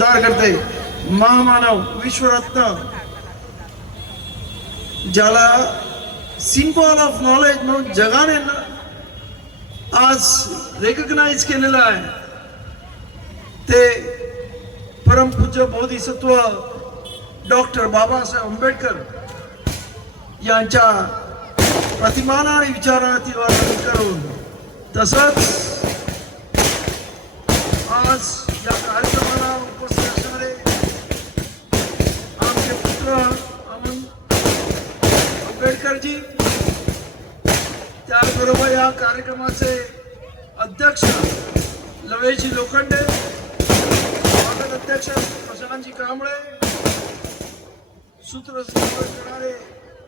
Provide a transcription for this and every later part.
करते महामानव विश्वरत्न ज्याला सिंबल ऑफ नॉलेज म्हणून जगाने आज रेकग्नाइज केलेलं आहे ते परमपूज्य बोधिसत्व डॉक्टर बाबासाहेब आंबेडकर यांच्या प्रतिमाना आणि विचारांची वर्णन करून तसंच आज या कार्यक्रमाला उपस्थित असणारे आमचे पुत्र अमन आंबेडकरजी, त्याचबरोबर या कार्यक्रमाचे अध्यक्ष लवेजी लोखंडे, स्वागत अध्यक्ष प्रशांतजी कांबळे, सूत्रसंचालन करणारे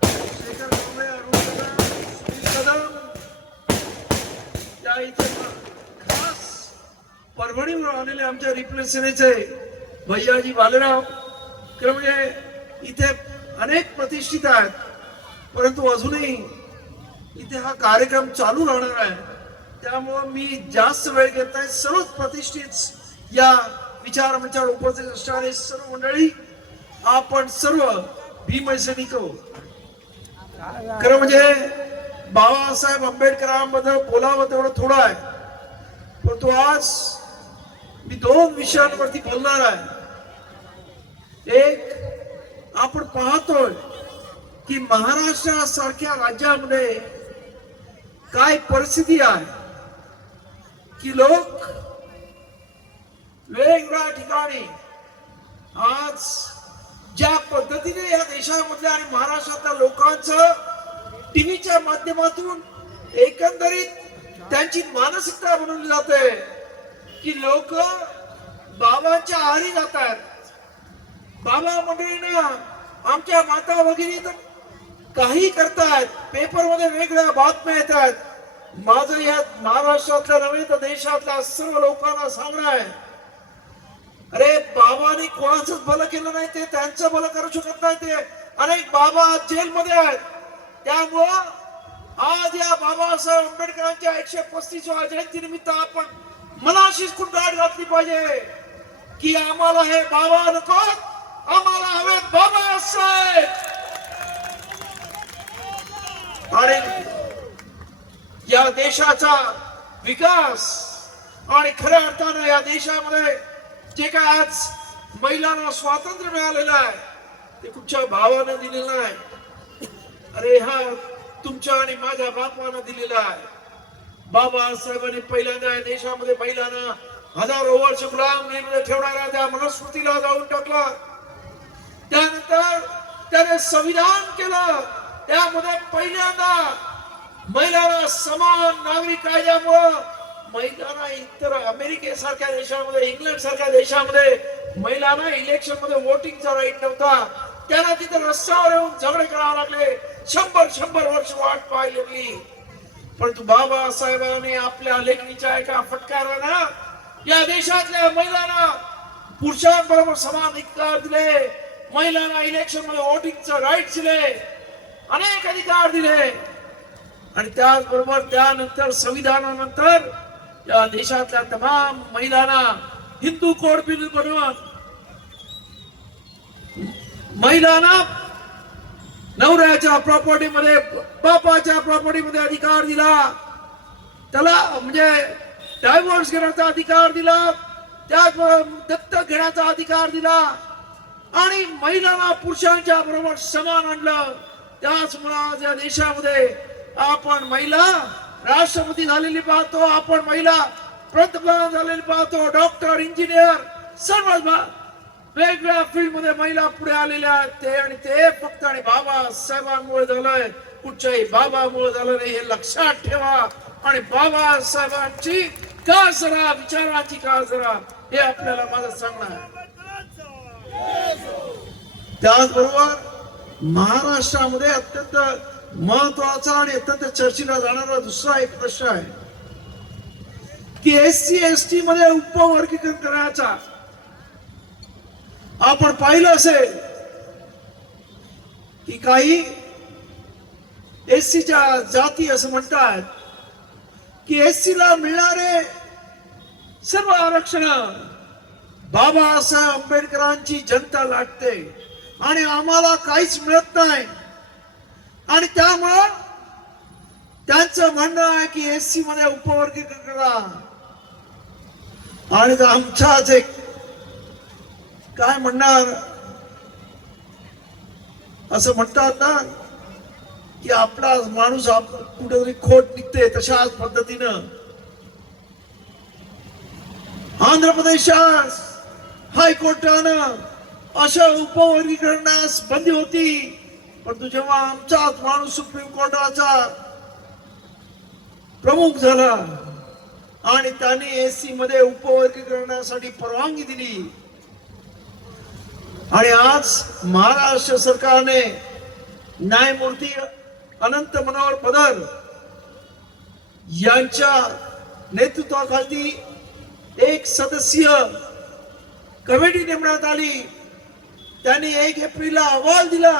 शेखर कांबळे, अरुण कदम, सुनील कदम, या इथे खास परभणीवर आलेले आमच्या रिप्रेझेंटेटिव्हचे भैयाजी बालेराव, म्हणजे इथे अनेक प्रतिष्ठित आहेत, परंतु अजूनही इथे हा कार्यक्रम चालू राहणार आहे, त्यामुळे मी जास्त वेळ घेत नाही. सर्वच प्रतिष्ठित या विचार मंचावर उपस्थित असणारे सर्व मंडळी, आपण सर्व भीमसैनिक खरं म्हणजे बाबासाहेब आंबेडकरांबद्दल बोलावं तेवढं थोडं आहे, परंतु आज मी दोन विषयांवरती बोलणार आहे. एक, आपण पाहतोय की महाराष्ट्रासारख्या राज्यामध्ये काय परिस्थिती आहे की लोक वेगवेगळ्या ठिकाणी आज ज्या पद्धतीने या देशामधल्या आणि महाराष्ट्रातल्या लोकांचं टीव्हीच्या माध्यमातून एकंदरीत त्यांची मानसिकता बनवली जाते की लोक बाबांच्या आहारी जातात. बाबा मंडळींना आमच्या माता भगिनी तर काही करतायत, पेपरमध्ये वेगळ्या बातम्या येतात. माझं या महाराष्ट्रातल्या नव्हे तर देशातल्या सर्व लोकांना सांगणं आहे, अरे बाबांनी कोणाचंच भलं केलं नाही, ते त्यांचं भलं करू शकत नाही. ते अनेक बाबा जेलमध्ये आहेत, त्यामुळं आज या बाबासाहेब आंबेडकरांच्या 135व्या जयंती निमित्त आपण मनाशी गाठ घातली पाहिजे की आम्हाला हे बाबा नको, आम्हाला हवे बाबासाहेब. आणि या देशाचा विकास आणि खऱ्या अर्थानं या देशामध्ये जे काय आज महिलांना स्वातंत्र्य मिळालेलं आहे ते कुठच्या भावानं दिलेलं नाही, अरे हा तुमच्या आणि माझ्या बापानं दिलेला आहे. बाबासाहेबांनी पहिल्यांदा या देशामध्ये महिलांना हजारो वर्ष गुलामगिरीमध्ये ठेवणाऱ्या त्या मनस्मृतीला जाळून टाकलं. त्यानंतर त्याने संविधान केलं, त्यामध्ये पहिल्यांदा महिलांना समान नागरिक कायद्यामुळं महिलांना इतर अमेरिकेसारख्या देशामध्ये, इंग्लंड सारख्या देशामध्ये महिलांना इलेक्शन मध्ये वोटिंगचा राईट नव्हता. त्यांना तिथे रस्त्यावर येऊन झगडे करावे लागले, 100 वर्ष वाट पाहायला लागली. परंतु बाबासाहेबांनी आपल्या लेखणीच्या एका फटकारानं या देशातल्या महिलांना पुरुषांबरोबर समान अधिकार दिले, महिलांना इलेक्शन मध्ये वोटिंगचा राईट दिले, अनेक अधिकार दिले. आणि त्याचबरोबर त्यानंतर संविधानानंतर या देशातल्या तमाम महिलांना हिंदू कोड बिल बनवून महिलांना नवऱ्याच्या प्रॉपर्टीमध्ये, बापाच्या प्रॉपर्टीमध्ये अधिकार दिला, त्याला म्हणजे डायव्होर्स घेण्याचा अधिकार दिला, त्याचबरोबर दत्तक घेण्याचा अधिकार दिला आणि महिलांना पुरुषांच्या बरोबर समान आणलं. त्याचमुळे आज या देशामध्ये आपण महिला राष्ट्रपती झालेली पाहतो, आपण महिला पंतप्रधान झालेली पाहतो, डॉक्टर, इंजिनियर, सर्व वेगवेगळ्या फील्ड मध्ये महिला पुढे आलेल्या आहेत. ते फक्त आणि बाबासाहेबांमुळे झालंय, कुठच्याही बाबामुळे झालं नाही, हे लक्षात ठेवा. आणि बाबासाहेबांची का जरा विचारांची का जरा हे आपल्याला माझं सांगणं आहे. त्याचबरोबर महाराष्ट्रामध्ये अत्यंत महत्वाचा आणि अत्यंत चर्चेला जाणारा दुसरा एक प्रश्न आहे की SC/ST मध्ये उपवर्गीकरण करायचा. आपण पाहिलं असेल की काही SCच्या जाती असं म्हणतात की SCला मिळणारे सर्व आरक्षण बाबासाहेब आंबेडकरांची जनता लाटते आणि आम्हाला काहीच मिळत नाही. आणि त्यामुळं त्यांचं म्हणणं आहे की एससी मध्ये उपवर्गीकरण करा. आणि आमच्याच एक काय म्हणणार, असं म्हणतात ना की आपला माणूस कुठेतरी खोट निघते, तशाच पद्धतीनं आंध्र प्रदेशात हायकोर्टानं अशा उपवर्गीकरणास बंदी होती. परंतु जेव्हा आमचाच माणूस सुप्रीम कोर्टाचा प्रमुख झाला आणि त्यांनी एससी मध्ये उपवर्गीकरणासाठी परवानगी दिली, आणि आज महाराष्ट्र सरकारने न्यायमूर्ती अनंत मनोहर पदर यांच्या नेतृत्वाखाली एक सदस्यीय कमिटी नेमण्यात आली. त्यांनी 1 एप्रिलला अहवाल दिला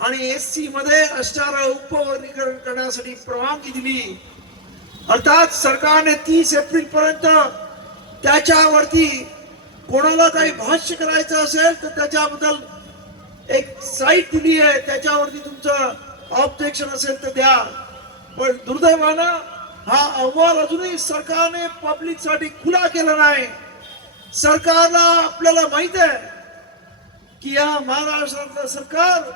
आणि एससी मध्ये असणारं उपवर्गीकरण करण्यासाठी परवानगी दिली. अर्थात सरकारने 30 एप्रिल पर्यंत त्याच्यावरती कोणाला काही भाष्य करायचं असेल तर त्याच्याबद्दल एक साईट दिली आहे, त्याच्यावरती तुमचं ऑब्जेक्शन असेल तर द्या. पण दुर्दैवानं हा अहवाल अजूनही सरकारने पब्लिक साठी खुला केला नाही. सरकारला आपल्याला माहित आहे की या महाराष्ट्रातलं सरकार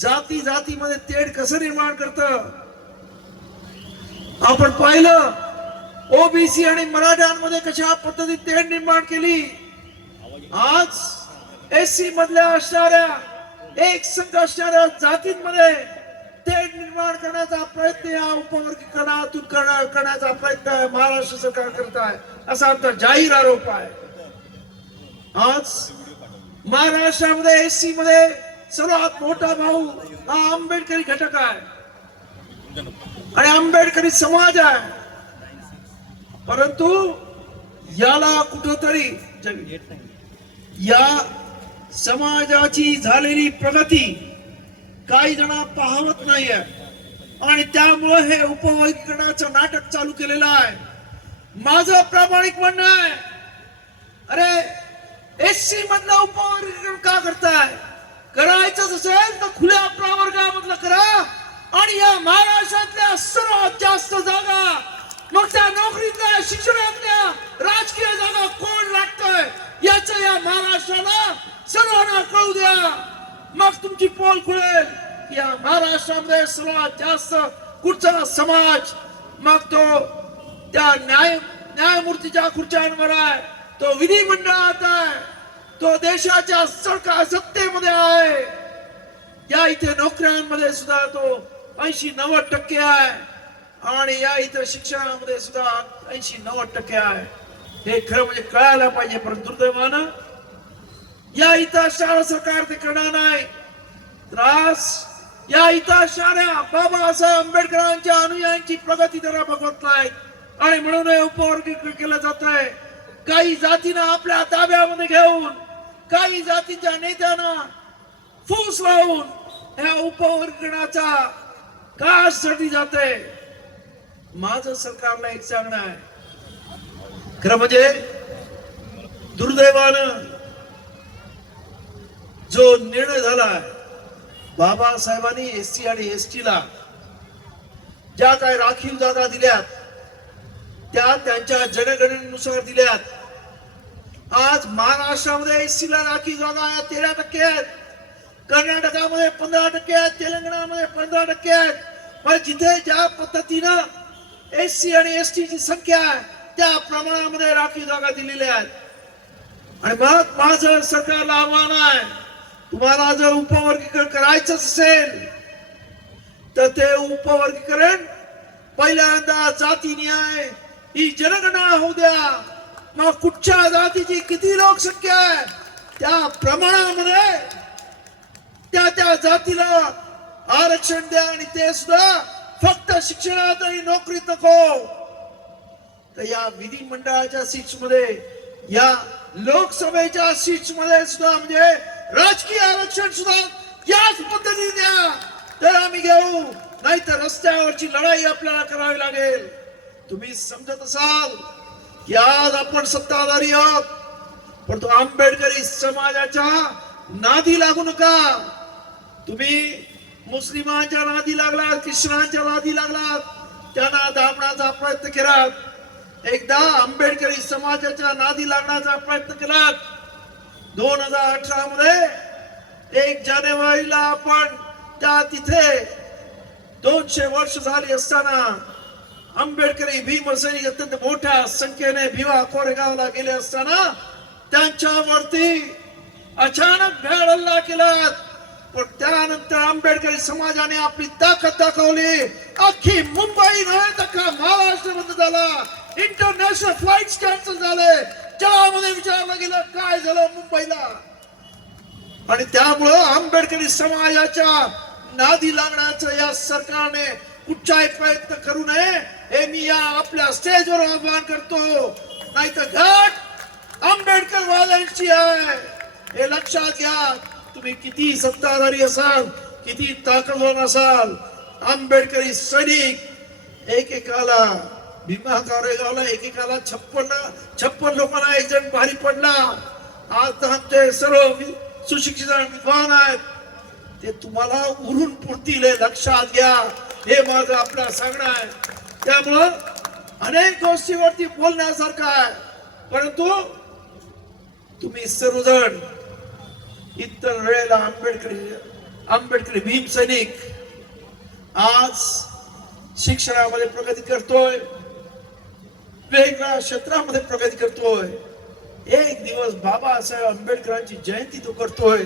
जाती जातीमध्ये तेढ कसं निर्माण करतं. आपण पाहिलं ओबीसी आणि मराठ्यांमध्ये कशा पद्धतीत तेढ निर्माण केली. आज एससी मधल्या असणाऱ्या एक संघ असणाऱ्या जातींमध्ये तेढ निर्माण करण्याचा प्रयत्न या उपवर्गीकरणातून करण्याचा प्रयत्न महाराष्ट्र सरकार करत आहे, असा आमचा जाहीर आरोप आहे. आज महाराष्ट्रामध्ये एससी मध्ये सर्वात मोठा भाऊ हा आंबेडकरी घटक आहे आणि आंबेडकरी समाज आहे. परंतु याला कुठंतरी या समाजाची झालेली प्रगती काही जण पाहत नाहीये आणि त्यामुळे हे उपवर्गीकरणाचं नाटक चालू केलेलं आहे. माझं प्रामाणिक म्हणणं आहे, अरे एससी मधलं उपवर्गीकरण का करताय? करायचं असेल तर खुल्या प्रवर्गामधलं करा. आणि या महाराष्ट्रातल्या सर्वात जास्त जागा, मग त्या नोकरीतल्या, शिक्षणातल्या, राजकीय जागा कोण लागतोय याचं या महाराष्ट्राला सर्वांना कळू द्या. मग तुमची पोल खुलेल. या महाराष्ट्रामध्ये सर्वात जास्त कुठचा समाज, मग तो त्या न्यायमूर्तीच्या खुर्च्यांवर आहे, तो विधिमंडळात आहे, तो देशाच्या सत्तेमध्ये आहे. या इथे नोकऱ्यांमध्ये सुद्धा तो 80-90% आहे आणि या इथे शिक्षणामध्ये सुद्धा 80-90% आहे. हे खरं म्हणजे कळायला पाहिजे. परंतु दुर्दैवानं या इथं असणारं सरकार ते करणार नाही. त्रास या इथं असणाऱ्या बाबासाहेब आंबेडकरांच्या अनुयायांची प्रगती जरा बघत नाही आणि म्हणून उपवर्गीकरण केलं जात आहे. काही जातीनं आपल्या ताब्यामध्ये घेऊन, काही जातीच्या नेत्यांना फूस लावून ह्या उपवर्गीकरणाचा कासाठी जाते. माझं सरकारला एक सांगणं आहे, खरं म्हणजे दुर्दैवानं जो निर्णय झाला बाबासाहेबांनी एससी आणि एसटीला ज्या काही राखीव जागा दिल्यात त्या त्यांच्या जनगणनेनुसार दिल्यात. आज महाराष्ट्रामध्ये एससीला राखीव जागा 13% आहेत, कर्नाटकामध्ये 15% आहेत, तेलंगणामध्ये 15% आहेत. पण जिथे ज्या पद्धतीनं एससी आणि एसटी ची संख्या आहे त्या प्रमाणामध्ये राखीव जागा दिलेल्या आहेत. आणि मग माझं सरकारला आव्हान आहे, तुम्हाला जर उपवर्गीकरण करायचं असेल तर ते उपवर्गीकरण पहिल्यांदा जाती न्याय ही जनगणना होऊ द्या. मग कुठच्या जातीची किती लोकसंख्या आहे त्या प्रमाणामध्ये त्या जातीला आरक्षण द्या. आणि ते सुद्धा फक्त शिक्षणात आणि नोकरीत नको, तर या विधिमंडळाच्या सीट्स मध्ये, या लोकसभेच्या सीट्स मध्ये सुद्धा, म्हणजे राजकीय आरक्षण सुद्धा याच पद्धतीने द्या तर आम्ही घेऊ, नाही तर रस्त्यावरची लढाई आपल्याला करावी लागेल. तुम्ही समजत असाल की आज आपण सत्ताधारी आहोत परंतु आंबेडकरी समाजाच्या नादी लागू नका. तुम्ही मुस्लिमांच्या नादी लागलात, ख्रिश्चनांच्या नादी लागलात, त्यांना दाबण्याचा प्रयत्न केलात. एकदा आंबेडकरी समाजाच्या नादी लागण्याचा प्रयत्न केलात. 2018 मध्ये 1 जानेवारीला आपण त्या तिथे 200 वर्ष झाली असताना आंबेडकरी भीमसैनिक अत्यंत मोठ्या संख्येने भीमा कोरेगावला गेले असताना त्यांच्यावरती अचानक भ्याड हल्ला केला. पण त्यानंतर आंबेडकरी समाजाने आपली ताकद दाखवली. अख्खी मुंबई नव्हे तर महाराष्ट्र बंद झाला. इंटरनॅशनल फ्लाइट्स कॅन्सल झाले. जगामध्ये विचारलं गेलं काय झालं मुंबईला. आणि त्यामुळं आंबेडकरी समाजाच्या नादी लागण्याचं या सरकारने कुठचाही प्रयत्न करू नये हे मी या आपल्या स्टेजवर आवाहन करतो. नाही तर घाट आंबेडकर वाल्यांची आहे हे लक्षात घ्या. तुम्ही किती सत्ताधारी असाल, किती ताकदवान असाल, आंबेडकरी सैनिक एकेकाला भीमा कोरेगावला एकेकाला 56 लोकांना एक जण भारी पडला. आज आमचे सर्व सुशिक्षित विद्वान आहेत ते तुम्हाला उरून पुरतील हे लक्षात घ्या. हे माझं आपल्या सांगणं आहे. त्यामुळं अनेक गोष्टीवरती बोलण्यासारखं आहे, परंतु तुम्ही सर्वजण इतर वेळेला आंबेडकरी भीम सैनिक आज शिक्षणामध्ये प्रगती करतोय, वेगवेगळ्या क्षेत्रामध्ये प्रगती करतोय. एक दिवस बाबासाहेब आंबेडकरांची जयंती तो करतोय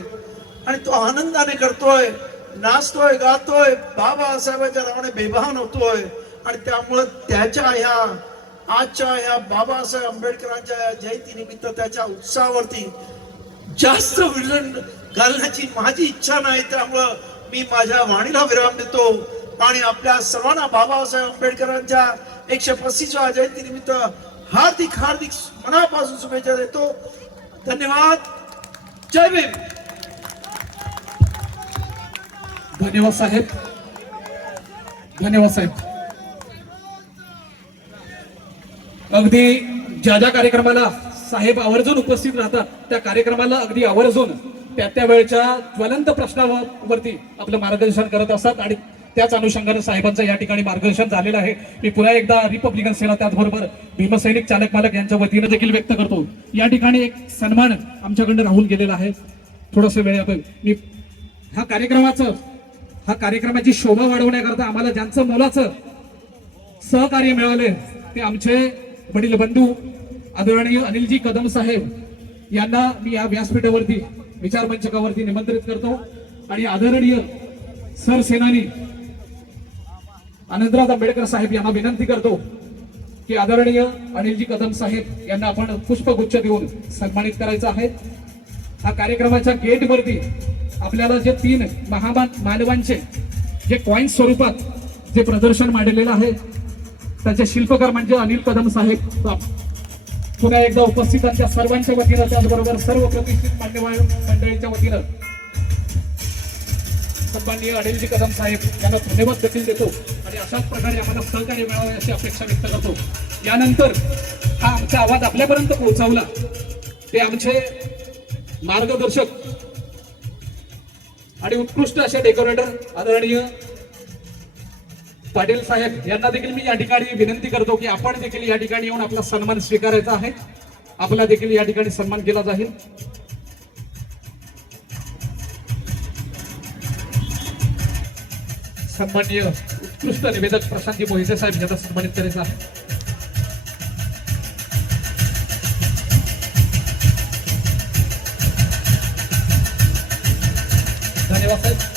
आणि तो आनंदाने करतोय, नाचतोय, गातोय, बाबासाहेबांच्या नावाने बेभान होतोय. आणि त्यामुळे त्याच्या ह्या आजच्या ह्या बाबासाहेब आंबेडकरांच्या जयंती निमित्त त्याच्या उत्साहावरती जास्त विलंब घालण्याची माझी इच्छा नाही. त्यामुळं मी माझ्या वाणीला विराम देतो आणि आपल्या सर्वांना बाबासाहेब आंबेडकरांच्या 135व्या जयंती निमित्त हार्दिक मनापासून शुभेच्छा देतो. धन्यवाद. जय भीम. धन्यवाद साहेब. धन्यवाद साहेब. अगदी ज्या ज्या कार्यक्रमाला साहेब आवर्जून उपस्थित राहतात त्या कार्यक्रमाला अगदी आवर्जून त्या वेळच्या ज्वलंत प्रश्नावरती आपलं मार्गदर्शन करत असतात आणि त्याच अनुषंगाने साहेबांचं या ठिकाणी मार्गदर्शन झालेलं आहे. मी पुन्हा एकदा रिपब्लिकन सेना त्याचबरोबर भीमसैनिक चालक मालक यांच्या वतीनं देखील व्यक्त करतो. या ठिकाणी एक सन्मान आमच्याकडनं राहून गेलेला आहे. थोडस वेळ आपण मी हा कार्यक्रमाची शोभा वाढवण्याकरता आम्हाला ज्यांचं मोलाचं सहकार्य मिळाले ते आमचे वडील बंधू आदरणीय अनिलजी कदम साहेब यांना मी या व्यासपीठावरती विचार मंचकावरती निमंत्रित करतो आणि आदरणीय सरसेनानी आनंदराज आंबेडकर साहेब यांना विनंती करतो की आदरणीय अनिलजी कदम साहेब यांना आपण पुष्पगुच्छ देऊन सन्मानित करायचं आहे. हा कार्यक्रमाच्या गेटवरती आपल्याला जे 3 महान मानवांचे जे कॉइन्स स्वरूपात जे प्रदर्शन मांडलेलं आहे त्याचे शिल्पकार म्हणजे अनिल कदम साहेब. पुन्हा एकदा उपस्थितांच्या सर्वांच्या वतीनं त्याचबरोबर सर्व प्रतिष्ठित मान्यवर मंडळीच्या वतीनं सन्माननीय अनिलजी कदम साहेब यांना धन्यवाद देखील देतो आणि अशाच प्रकारे आम्हाला सहकार्य मिळावे अशी अपेक्षा व्यक्त करतो. यानंतर हा आमचा आवाज आपल्यापर्यंत पोहोचवला ते आमचे मार्गदर्शक आणि उत्कृष्ट असे डेकोरेटर आदरणीय पाटील साहेब यांना देखील मी या ठिकाणी विनंती करतो की आपण देखील या ठिकाणी येऊन आपला सन्मान स्वीकारायचा आहे. आपला देखील या ठिकाणी सन्मान केला जाईल. सन्माननीय उत्कृष्ट निवेदक प्रशांतजी मोहिते साहेब यांना सन्मानित करायचं आहे. धन्यवाद साहेब.